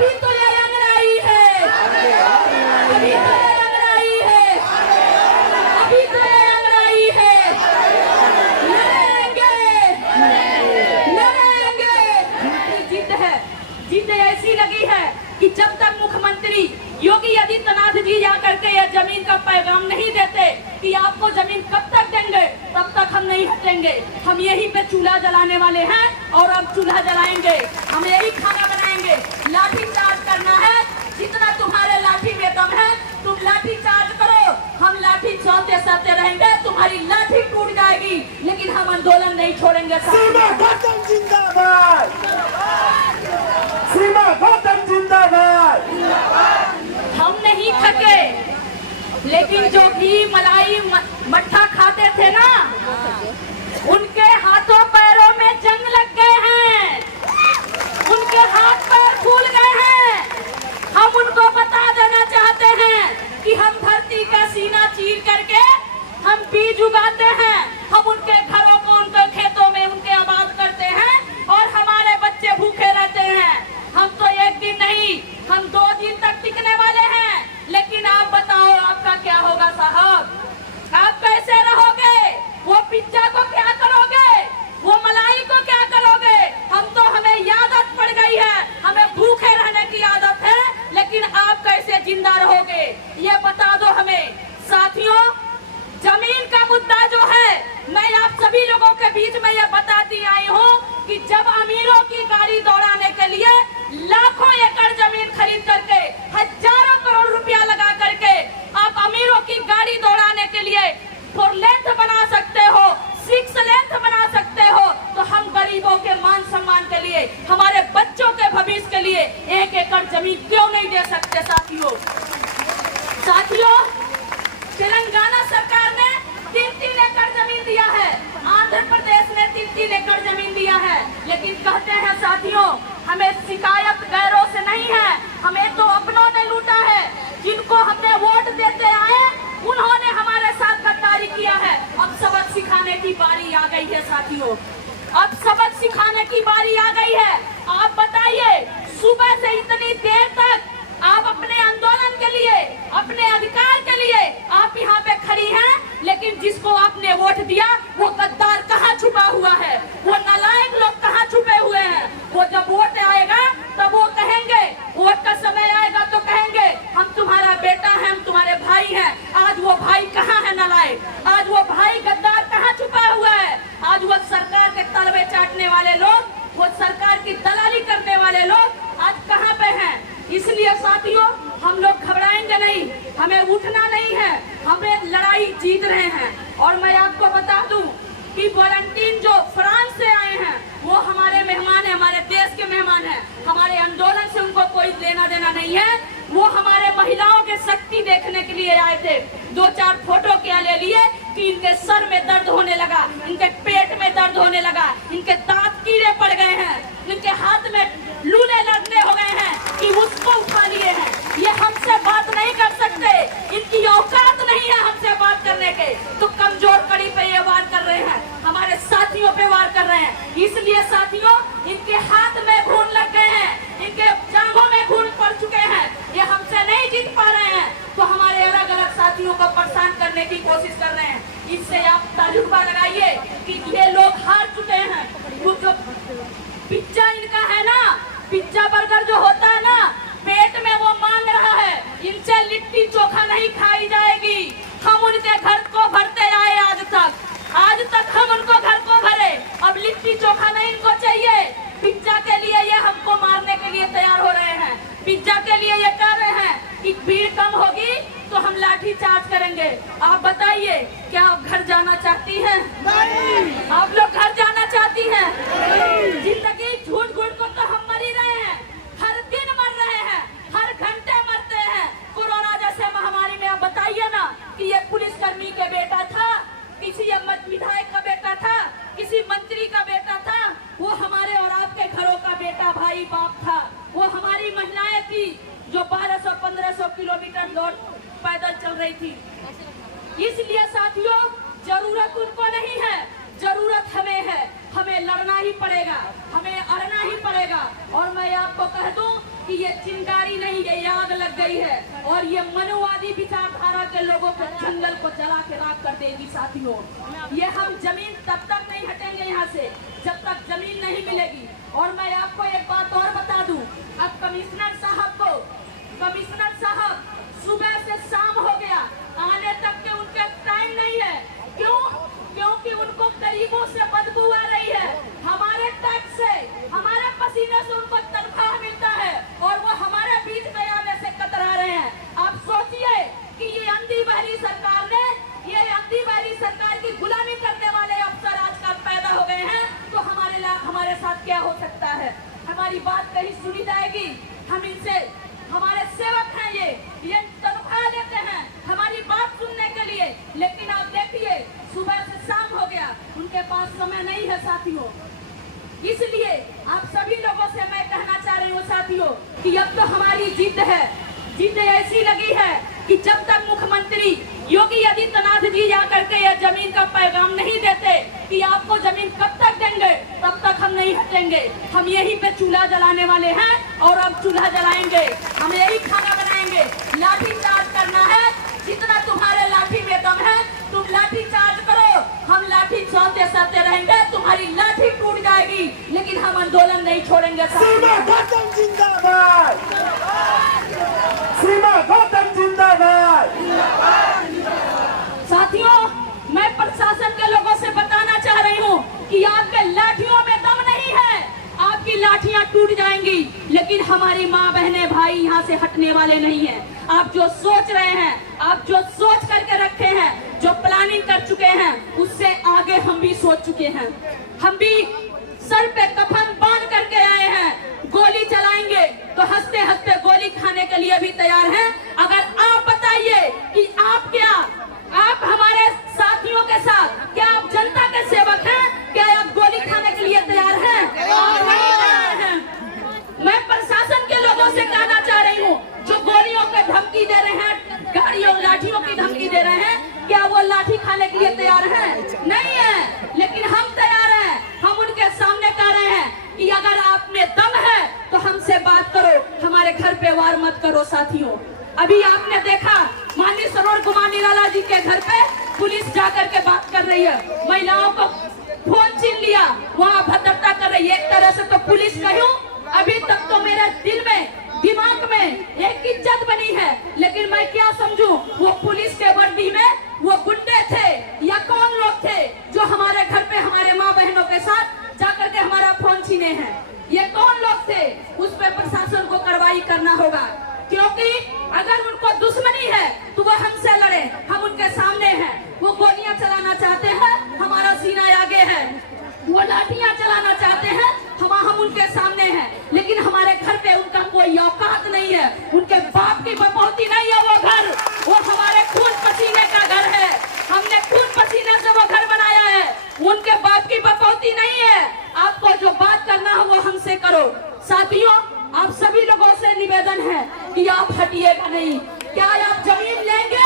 अभी तो ये अंगड़ाई है, अभी तो ये अंगड़ाई है, अभी तो ये अंगड़ाई है। लड़ेंगे, जिद है, जिद ऐसी लगी है कि जब तक मुख्यमंत्री योगी आदित्यनाथ जी जा करके ये जमीन का पैगाम नहीं देते कि आपको जमीन कब तक देंगे, तब तक हम नहीं हटेंगे। हम यहीं पे चूल्हा जलाने वाले हैं और अब चूल्हा जलाएंगे, हम यही खाना बनाएंगे। लाठी चार्ज करना है, जितना तुम्हारे लाठी में दम है तुम लाठी चार्ज करो, हम लाठी चलते सहते रहेंगे, तुम्हारी लाठी टूट जाएगी लेकिन हम आंदोलन नहीं छोड़ेंगे। सीमा गौतम जिंदाबाद, सीमा गौतम जिंदाबाद। हम नहीं थके, लेकिन जो घी मलाई मट्ठा खाते थे ना, उनके हाथों पैरों में जंग लग गए हैं, उनके हाथ पैर फूल गए हैं। हम उनको बता देना चाहते हैं कि हम धरती का सीना चीर करके हम बीज उगाते हैं, हम उनके घरों को उनके खेतों में उनके आबाद करते हैं और हमारे बच्चे भूखे रहते हैं। हम तो एक दिन नहीं, हम 2 दिन तक टिकने वाले हैं, लेकिन आप बताओ आपका क्या होगा साहब? आप कैसे रहोगे? वो पिज्जा को क्या करोगे? वो मलाई को क्या करोगे? हम तो हमें आदत पड़ गई है, हमें भूखे रहने की आदत है, लेकिन आप कैसे जिंदा रहोगे ये बता दो हमें। साथियों, जमीन का मुद्दा जो है, मैं आप सभी लोगों के बीच में ये बताती आई हूँ कि जब अमीरों की गाड़ी दौड़ाने के लिए लाखों एकड़ जमीन खरीद करके हजारों करोड़ रुपया लगा करके आप अमीरों की गाड़ी दौड़ाने के लिए 4 लेन बना सकते हो, 6 लेन बना सकते हो, तो हम गरीबों के मान सम्मान के लिए, हमारे बच्चों के भविष्य के लिए 1 एकड़ जमीन क्यों नहीं दे सकते? साथियों, तेलंगाना सरकार ने 3-3 एकड़ जमीन दिया है, आंध्र प्रदेश ने 3-3 एकड़ जमीन दिया है, लेकिन कहते हैं साथियों हमें शिकायत गैरों से नहीं है, हमें तो अपनों ने लूटा है। जिनको हमने वोट देते आए उन्होंने हमारे साथ गद्दारी किया है। अब सबक सिखाने की बारी आ गई है साथियों, अब सबक सिखाने की बारी आ गई है। आप बताइए, सुबह से इतनी देर तक आप अपने आंदोलन के लिए, अपने अधिकार के लिए आप यहाँ पे खड़ी हैं, लेकिन जिसको आपने वोट दिया वो गद्दार कहाँ छुपा हुआ है? वो नालायक लोग कहाँ छुपे हुए हैं? वो जब वोट आएगा तब वो कहेंगे, वोट का समय आएगा तो कहेंगे हम तुम्हारा बेटा है, हम तुम्हारे भाई हैं। आज वो भाई कहाँ है नालायक? आज वो भाई गद्दार कहाँ छुपा हुआ है? आज वो सरकार के तलवे चाटने वाले लोग, वो सरकार की दलाली करने वाले लोग आज कहाँ पे हैं? इसलिए साथियों, हम लोग घबराएंगे नहीं, हमें उठना नहीं है, हमें लड़ाई जीत रहे हैं। और मैं आपको बता दूं कि वॉलंटियर जो फ्रांस से आए हैं वो हमारे मेहमान हैं, हमारे देश के मेहमान हैं। हमारे आंदोलन से उनको कोई लेना देना नहीं है। वो हमारे महिलाओं के शक्ति देखने के लिए आए थे। 2-4 फोटो क्या ले लिए कि इनके सर में दर्द होने लगा, इनके पेट में दर्द होने लगा, इनके दांत कीड़े पड़ गए हैं, इनके हाथ में लूले लड़ने हो गए हैं कि उसको उठा लिए हैं। ये हमसे बात नहीं कर सकते, इनकी औकात नहीं है हमसे बात करने के, तो कमजोर कड़ी पे ये वार कर रहे हैं, हमारे साथियों पे वार कर रहे हैं। इसलिए साथियों, इनके हाथ में घून लग गए हैं, इनके जांघों में घून पड़ चुके हैं, ये हमसे नहीं जीत पा रहे हैं, तो हमारे अलग अलग साथियों को परेशान करने की कोशिश कर रहे हैं। इससे आप तजुर्बा लगाइए कि ये लोग हार चुके हैं। वो जो पिज्जा इनका है ना, पिज्जा बर्गर जो होता है ना, पेट में वो मांग रहा है, इनसे लिट्टी चोखा नहीं खाई जाएगी। हम उनके घर को भरते आए आज तक हम उनको घर को भरे, अब लिट्टी चोखा नहीं इनको चाहिए। पिज्जा के लिए ये हमको मारने के लिए तैयार हो रहे हैं, पिज्जा के लिए ये कह रहे हैं कि भीड़ कम होगी तो हम लाठी चार्ज करेंगे। आप बताइए, क्या आप घर जाना चाहती हैं? नहीं। आप लोग घर जाना चाहती हैं? जिंदगी झूठ घूट को तो हम मर ही रहे हैं, हर दिन मर रहे हैं, हर घंटे मरते हैं। कोरोना जैसे महामारी में आप बताइए ना कि ये पुलिसकर्मी के बेटा था, किसी विधायक का बेटा था, किसी मंत्री का बेटा था, वो हमारे और आपके घरों का बेटा भाई बाप था। वो हमारी महिलाएं थी जो 1200-1500 किलोमीटर दौड़ पैदल चल रही थी। इसलिए साथियों, जरूरत उनको नहीं है, जरूरत हमें है, हमें लड़ना ही पड़ेगा, हमें अड़ना ही पड़ेगा। और मैं आपको कह दूं कि ये चिंगारी नहीं, ये आग लग गई है और ये मनुवादी विचारधारा के लोगों को जंगल को जला के राख कर देगी साथियों। ये हम जमीन तब तक नहीं हटेंगे यहाँ से जब तक जमीन नहीं मिलेगी। और मैं आपको एक बात और बता दूं, अब कमिश्नर साहब सुबह से शाम हो गया, आने तक के उनके टाइम नहीं है। क्यों? क्योंकि उनको गरीबों से बदबू आ रही है, हमारे टैक्स से, हमारे पसीने से उनको तनख्वाह मिलता है और वो हमारे बीच में आने से कतरा रहे हैं। आप सोचिए कि ये अंधी बहरी सरकार ने, ये अंधी बहरी सरकार की गुलामी करने वाले अफसर आजकल पैदा हो गए हैं, तो हमारे साथ क्या हो सकता है? हमारी बात कहीं सुनी जाएगी? हम इनसे, हमारे सेवक हैं ये तनख्वाह लेते हैं हमारी बात सुनने के लिए, लेकिन आप देखिए सुबह से शाम हो गया, उनके पास समय नहीं है साथियों। इसलिए आप सभी लोगों से मैं कहना चाह रही हूँ साथियों कि अब तो हमारी जिद है, जिद ऐसी लगी है कि जब तक मुख्यमंत्री योगी आदित्यनाथ जी जाकर के यह जमीन का पैगाम नहीं देते कि आपको जमीन कब तक देंगे, तब तक हम नहीं हटेंगे। हम यहीं पे चूल्हा जलाने वाले हैं और अब चूल्हा जलाएंगे, हम यही खाना बनाएंगे। लाठी चार्ज करना है, जितना तुम्हारे लाठी में दम है तुम लाठी चार्ज करो, हम लाठी चलते चलते रहेंगे, तुम्हारी लाठी टूट जाएगी लेकिन हम आंदोलन नहीं छोड़ेंगे। सीमा गौतम जिंदाबाद, सीमा गौतम जिंदाबाद। साथियों, मैं प्रशासन के लोगों से बताना चाह रही हूँ कि आपके लाठियों में दम नहीं है, आपकी लाठियां टूट जाएंगी लेकिन हमारी माँ बहनें भाई यहाँ से हटने वाले नहीं हैं। आप जो सोच रहे हैं, आप जो सोच करके रखे हैं, जो प्लानिंग कर चुके हैं, उससे आगे हम भी सोच चुके हैं। हम भी सर पे कफन बांध करके आए हैं, गोली चलाएंगे तो हंसते हंसते गोली खाने के लिए भी तैयार हैं। अगर आप बताइए कि आप हमारे साथियों के साथ, क्या आप जनता के सेवक हैं? क्या आप गोली खाने के लिए तैयार हैं? आप नहीं तैयार हैं। मैं प्रशासन के लोगों से कहना चाह रही हूँ, जो गोलियों की धमकी दे रहे हैं, गाड़ियों लाठियों की धमकी दे रहे हैं, क्या वो लाठी खाने के लिए तैयार हैं? नहीं है, लेकिन हम तैयार हैं। हम उनके सामने कह रहे हैं कि अगर आप में दम है तो हमसे बात करो, हमारे घर पे वार मत करो। साथियों, अभी आपने देखा माननीय सरोज कुमार निराला जी के घर पे पुलिस जाकर के बात कर रही है, महिलाओं को फोन छीन लिया, वहाँ भद्रता कर रही है। एक तरह से तो पुलिस कहूँ, अभी तक तो मेरे दिल में, दिमाग में एक इज्जत बनी है, लेकिन मैं क्या समझूं, वो पुलिस के वर्दी में वो गुंडे थे या कौन लोग थे जो हमारे घर पे हमारे माँ बहनों के साथ जाकर के हमारा फोन छीने हैं? ये कौन लोग थे? उस पर प्रशासन को कार्रवाई करना होगा, क्योंकि अगर उनको दुश्मनी है तो वो हमसे लड़े, हम उनके सामने हैं। वो गोलियां चलाना चाहते हैं, हमारा सीना आगे है, वो लाठियां चलाना चाहते हैं, हम उनके सामने हैं, लेकिन हमारे घर पे उनका कोई औकात नहीं है, उनके बाप की बपौती नहीं है वो घर, वो हमारे खून पसीने का घर है, हमने खून पसीने से वो घर बनाया है, उनके बाप की बपौती नहीं है। आपको जो बात करना है वो हमसे करो। साथियों, आप सभी लोगों से निवेदन है कि आप हटिएगा नहीं। क्या आप जमीन लेंगे?